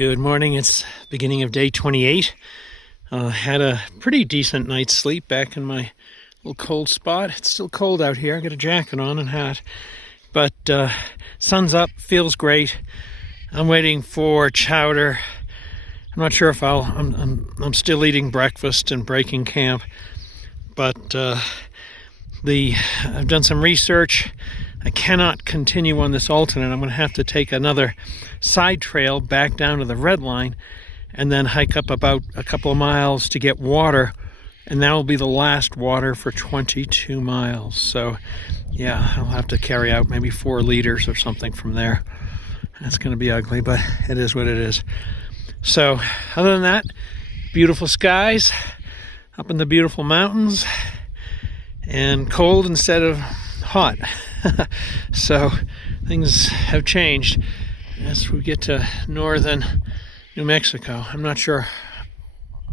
Good morning. It's beginning of day 28. Had a pretty decent night's sleep back in my little cold spot. It's still cold out here. I got a jacket on and hat. But sun's up, feels great. I'm waiting for chowder. I'm not sure if I'm still eating breakfast and breaking camp. But I've done some research. I cannot continue on this alternate. I'm going to have to take another side trail back down to the red line and then hike up about a couple of miles to get water, and that will be the last water for 22 miles. So yeah, I'll have to carry out maybe 4 liters or something from there. That's going to be ugly, but it is what it is. So other than that, beautiful skies up in the beautiful mountains and cold instead of hot. So things have changed as we get to northern New Mexico. I'm not sure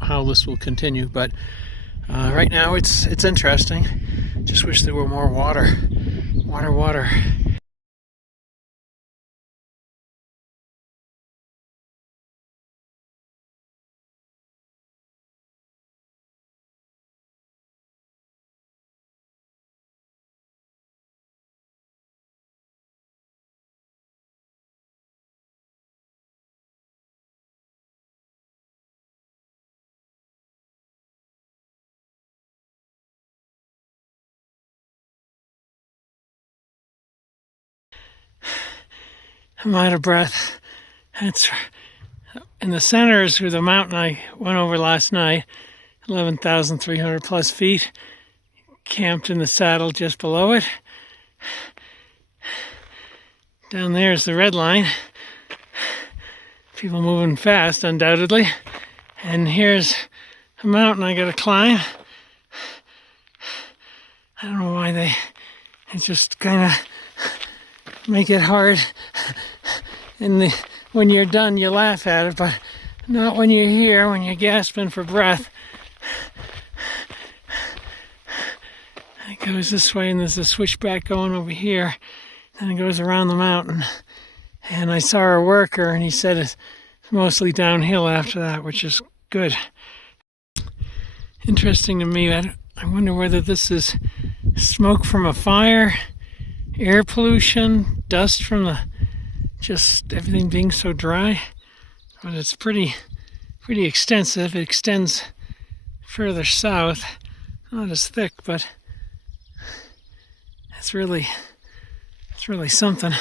how this will continue, but right now it's interesting. Just wish there were more water. Water. I'm out of breath. It's in the center is through the mountain I went over last night, 11,300 plus feet. Camped in the saddle just below it. Down there is the red line. People moving fast, undoubtedly. And here's a mountain I gotta climb. I don't know why they just kind of make it hard. And when you're done, you laugh at it, but not when you're here, when you're gasping for breath. It goes this way, and there's a switchback going over here, and it goes around the mountain. And I saw a worker, and he said it's mostly downhill after that, which is good. Interesting to me. I wonder whether this is smoke from a fire, air pollution, dust from just everything being so dry. But it's pretty extensive. It extends further south, not as thick, but it's really something.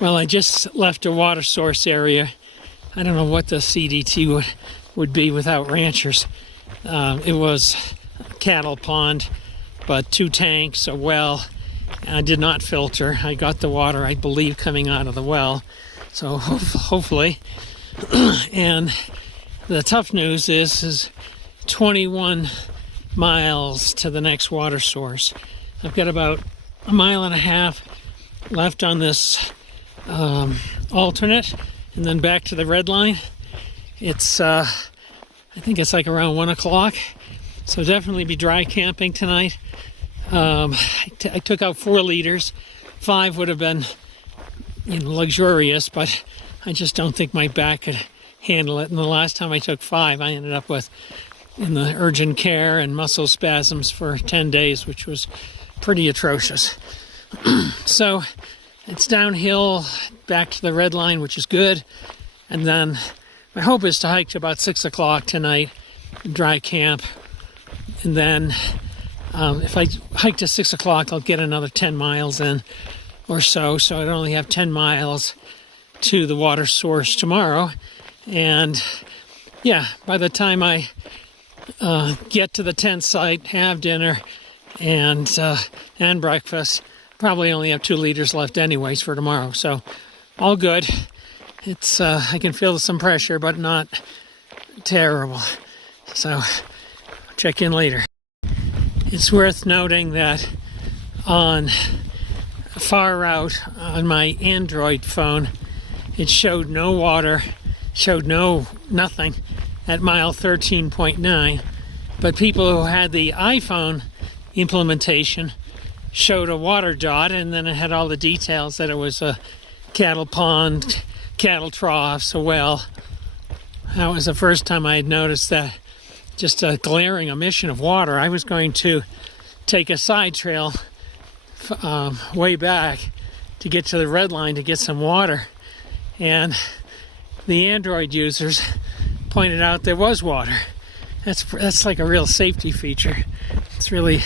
Well, I just left a water source area. I don't know what the CDT would be without ranchers. It was a cattle pond, but 2 tanks, a well. I did not filter. I got the water, I believe, coming out of the well. So hopefully. And the tough news is 21 miles to the next water source. I've got about 1.5 miles left on this alternate, and then back to the red line. It's I think it's like around 1 o'clock, so definitely be dry camping tonight. I took out 4 liters. 5 would have been luxurious, but I just don't think my back could handle it. And the last time I took 5, I ended up with in the urgent care and muscle spasms for 10 days, which was pretty atrocious. So it's downhill back to the red line, which is good. And then my hope is to hike to about 6 o'clock tonight, dry camp. And then if I hike to 6 o'clock, I'll get another 10 miles in or so. So I'd only have 10 miles to the water source tomorrow. And yeah, by the time I get to the tent site, have dinner, and breakfast. Probably only have 2 liters left anyways for tomorrow, so all good. It's I can feel some pressure, but not terrible. So check in later. It's worth noting that on far out on my Android phone, it showed no water, showed nothing at mile 13.9, but people who had the iPhone implementation showed a water dot, and then it had all the details that it was a cattle pond, cattle troughs, a well. That was the first time I had noticed that, just a glaring omission of water. I was going to take a side trail way back to get to the red line to get some water, and the Android users pointed out there was water. That's like a real safety feature. It's really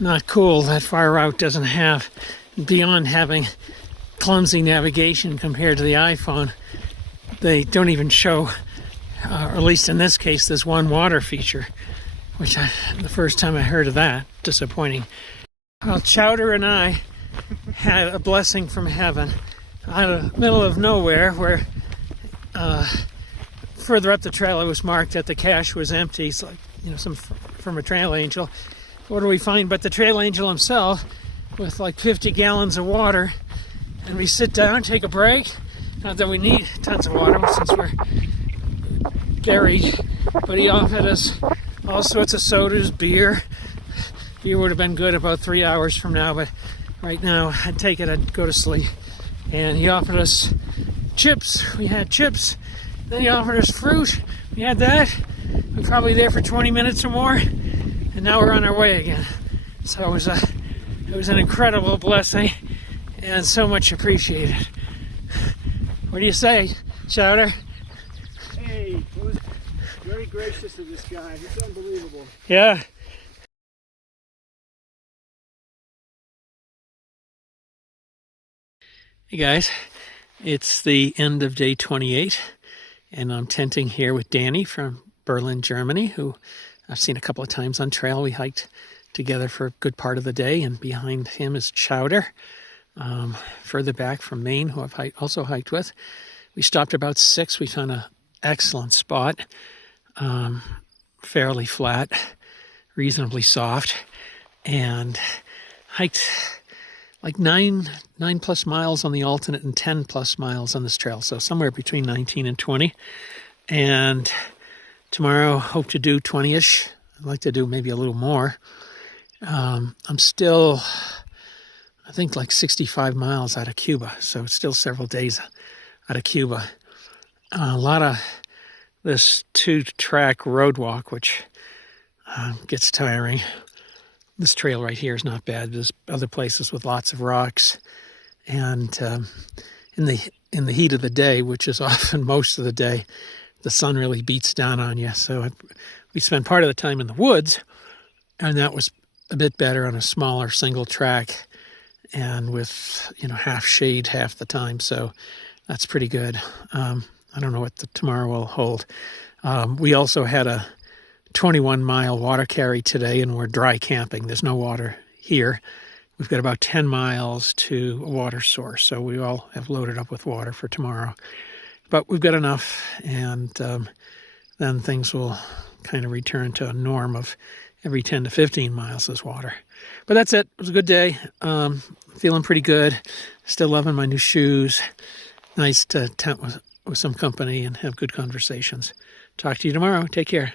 not cool that far out doesn't have, beyond having clumsy navigation compared to the iPhone, they don't even show, or at least in this case, this one water feature, which the first time I heard of that, disappointing. Well, Chowder and I had a blessing from heaven out of the middle of nowhere, where further up the trail it was marked that the cache was empty, so some from a trail angel. What do we find but the trail angel himself with like 50 gallons of water? And we sit down, take a break. Not that we need tons of water since we're buried, but he offered us all sorts of sodas, beer. Beer would have been good about 3 hours from now, but right now I'd take it, I'd go to sleep. And he offered us chips. We had chips. Then he offered us fruit. We had that. We were probably there for 20 minutes or more, and now we're on our way again. So it was an incredible blessing, and so much appreciated. What do you say, Chowder? Hey, it was very gracious of this guy. It's unbelievable. Yeah. Hey guys, it's the end of day 28, and I'm tenting here with Danny from Berlin, Germany, who I've seen a couple of times on trail. We hiked together for a good part of the day, and behind him is Chowder, further back from Maine, who I've also hiked with. We stopped about 6. We found an excellent spot, fairly flat, reasonably soft, and hiked like 9 plus miles on the alternate and 10 plus miles on this trail. So somewhere between 19 and 20. And tomorrow, hope to do 20-ish. I'd like to do maybe a little more. I'm still, I think, like 65 miles out of Cuba. So it's still several days out of Cuba. A lot of this 2-track road walk, which gets tiring. This trail right here is not bad. There's other places with lots of rocks, and in the heat of the day, which is often most of the day, the sun really beats down on you. So we spent part of the time in the woods, and that was a bit better on a smaller single track, and with half shade half the time. So that's pretty good. I don't know what tomorrow will hold. We also had a 21-mile water carry today, and we're dry camping. There's no water here. We've got about 10 miles to a water source, so we all have loaded up with water for tomorrow. But we've got enough, and then things will kind of return to a norm of every 10 to 15 miles is water. But that's it. It was a good day. Feeling pretty good. Still loving my new shoes. Nice to tent with some company and have good conversations. Talk to you tomorrow. Take care.